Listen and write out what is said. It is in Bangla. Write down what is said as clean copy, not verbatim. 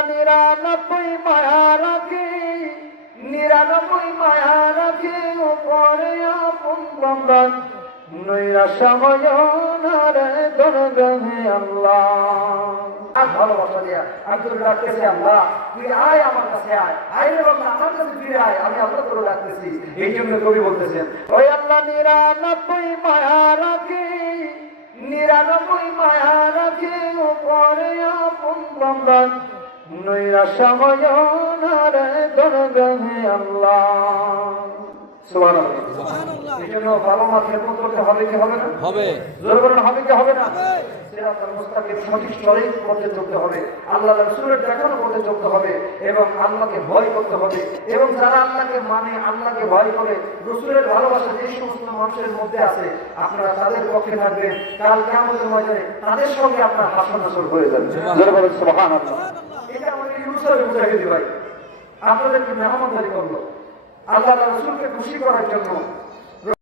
আল্লাহ 99 মায়া রাখে, 99 মায়া রাখে উপরে আপন বান্দা নৈরাশা হয় না রে দরগাহে আল্লাহ। আর ভালোবাসা দিয়া আমি তোর ডাকতেছি আল্লাহ, তুই আয় আমার কাছে আয়, আয় রে বাবা আমার কাছে ফিরে আয়, আমি আল্লাহ তোর ডাকতেছি। এই জন্য কবি বলতেছেন ওই আল্লাহ 99 মায়া রাখে, 99 মায়া রাখে উপরে আপন বান্দা নৈরাশা হয় না রে দরগাহে আল্লাহ। সুবহানাল্লাহ। এই জন্য ভালো মা খেদমত করতে হবে কি হবে না? হবে। জোরে বলেন হবে কি হবে না? সিরাতুল মুস্তাকিম সঠিক চলে পথে চলতে হবে, আল্লাহ রাসূলের দেখানো পথে চলতে হবে এবং আল্লাহকে ভয় করতে হবে। এবং যারা আল্লাহকে মানে, আল্লাহকে ভয় করে, রাসূলের ভালোবাসা যে সমস্ত মানুষের মধ্যে আছে, আপনারা তাদের পক্ষে থাকবেন। কাল কিয়ামতের ময়দানে তাদের সঙ্গে আপনার হাসর নাসর হয়ে যাবে। জোরে বলেন সুবহানাল্লাহ। এটা আমাদের ইউসুফের মুজাহিদি ভাই আপনাদেরকে মেহমানদারি করলো আল্লাহ রাসূলকে খুশি করার জন্য।